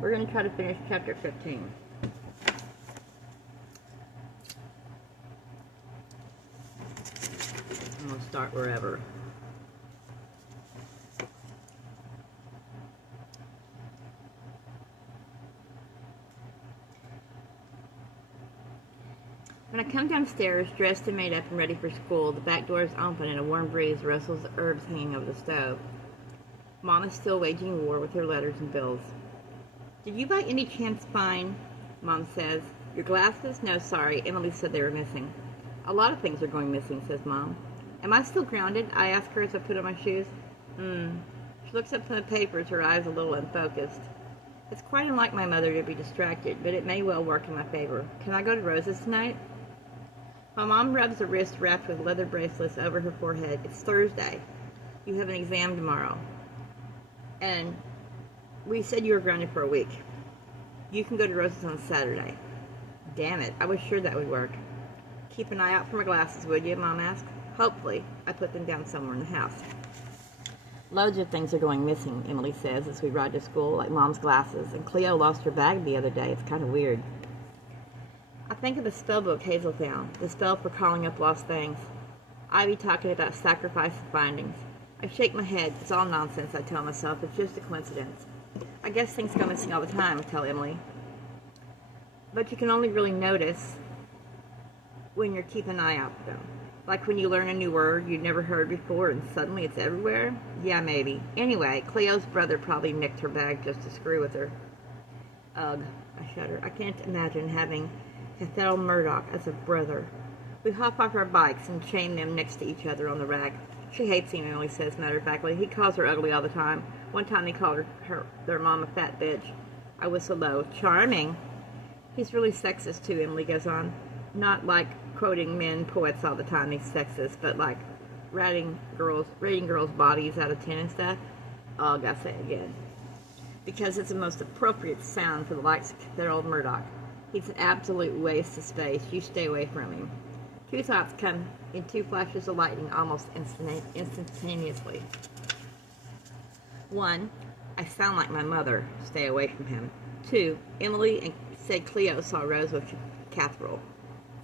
We're going to try to finish chapter 15. And we'll start wherever. When I come downstairs, dressed and made up and ready for school, the back door is open and a warm breeze rustles the herbs hanging over the stove. Mom is still waging war with her letters and bills. Did you by any chance find, Mom says, your glasses? No, sorry, Emily said they were missing. A lot of things are going missing, says Mom. Am I still grounded? I ask her as I put on my shoes. She looks up from the papers, her eyes a little unfocused. It's quite unlike my mother to be distracted, but it may well work in my favor. Can I go to Rose's tonight? My mom rubs a wrist wrapped with leather bracelets over her forehead. It's Thursday. You have an exam tomorrow. And we said you were grounded for a week. You can go to Rose's on Saturday. Damn it, I was sure that would work. Keep an eye out for my glasses, would you? Mom asked. Hopefully. I put them down somewhere in the house. Loads of things are going missing, Emily says as we ride to school, like Mom's glasses. And Cleo lost her bag the other day. It's kind of weird. I think of the spellbook Hazel found, the spell for calling up lost things. Ivy talking about sacrifice and findings. I shake my head. It's all nonsense, I tell myself. It's just a coincidence. I guess things go missing all the time, I tell Emily. But you can only really notice when you're keeping an eye out for them. Like when you learn a new word you'd never heard before and suddenly it's everywhere? Yeah, maybe. Anyway, Cleo's brother probably nicked her bag just to screw with her. Ugh, I shudder. I can't imagine having Ethel Murdoch as a brother. We hop off our bikes and chain them next to each other on the rack. She hates him, Emily says matter-of-factly. He calls her ugly all the time. One time he called their mom a fat bitch. I whistle low. Charming. He's really sexist too, Emily goes on. Not like quoting men poets all the time, he's sexist, but like rating girls' bodies out of 10 and stuff. Oh, I gotta say it again. Because it's the most appropriate sound for the likes of their old Murdoch. He's an absolute waste of space. You stay away from him. Two thoughts come in two flashes of lightning almost instantaneously. One, I sound like my mother. Stay away from him. Two, Emily said Cleo saw Rose with Catherall.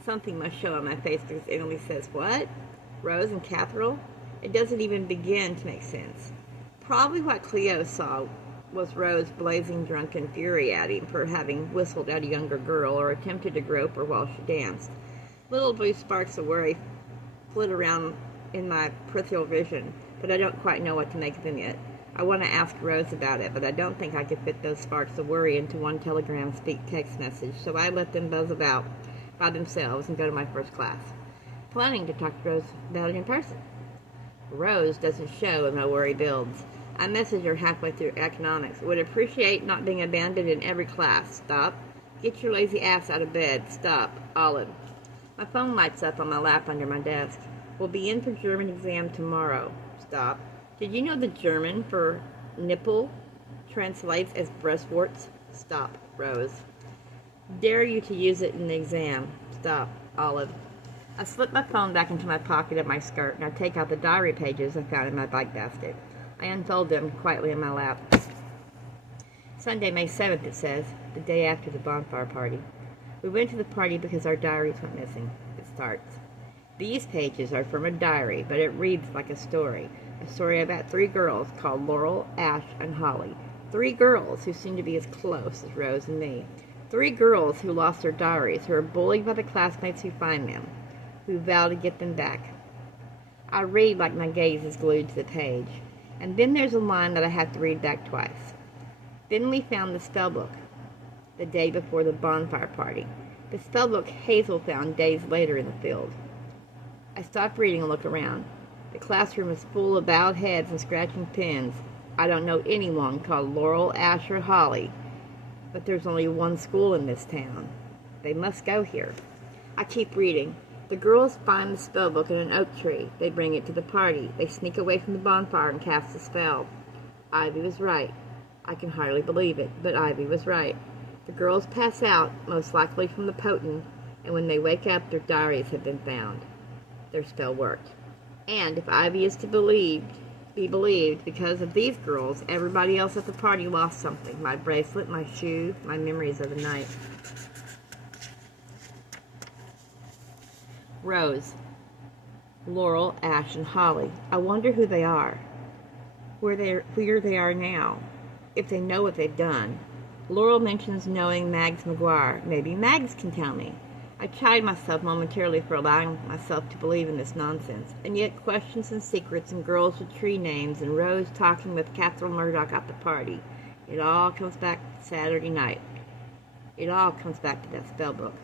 Something must show on my face because Emily says, what? Rose and Catherall? It doesn't even begin to make sense. Probably what Cleo saw was Rose blazing drunken fury at him for having whistled at a younger girl or attempted to grope her while she danced. Little blue sparks of worry flit around in my peripheral vision, but I don't quite know what to make of them yet. I want to ask Rose about it, but I don't think I could fit those sparks of worry into one telegram speak text message, so I let them buzz about by themselves and go to my first class, planning to talk to Rose about it in person. Rose doesn't show and my worry builds. I message her halfway through economics. Would appreciate not being abandoned in every class. Stop. Get your lazy ass out of bed. Stop. Olive. My phone lights up on my lap under my desk. We'll be in for German exam tomorrow. Stop. Did you know the German for nipple translates as breastwarts? Stop. Rose. Dare you to use it in the exam. Stop. Olive. I slip my phone back into my pocket of my skirt and I take out the diary pages I found in my bike basket. I unfold them quietly in my lap. Sunday, May 7th, it says, the day after the bonfire party. We went to the party because our diaries went missing. It starts. These pages are from a diary, but it reads like a story about 3 girls called Laurel, Ash, and Holly. 3 girls who seem to be as close as Rose and me. 3 girls who lost their diaries, who are bullied by the classmates who find them, who vow to get them back. I read like my gaze is glued to the page. And then there's a line that I have to read back twice. Then we found the spellbook, the day before the bonfire party. The spellbook Hazel found days later in the field. I stop reading and look around. The classroom is full of bowed heads and scratching pens. I don't know anyone called Laurel, Ash, or Holly, but there's only one school in this town. They must go here. I keep reading. The girls find the spellbook in an oak tree. They bring it to the party. They sneak away from the bonfire and cast a spell. Ivy was right. I can hardly believe it, but Ivy was right. The girls pass out, most likely from the potent, and when they wake up, their diaries have been found. Their spell worked. And if Ivy is to be believed, be believed. Because of these girls, everybody else at the party lost something. My bracelet, my shoe, my memories of the night. Rose, Laurel, Ash, and Holly. I wonder who they are. Where they are now. If they know what they've done. Laurel mentions knowing Mags McGuire. Maybe Mags can tell me. I chide myself momentarily for allowing myself to believe in this nonsense. And yet questions and secrets and girls with tree names and Rose talking with Catherine Murdoch at the party. It all comes back to Saturday night. It all comes back to that spell book.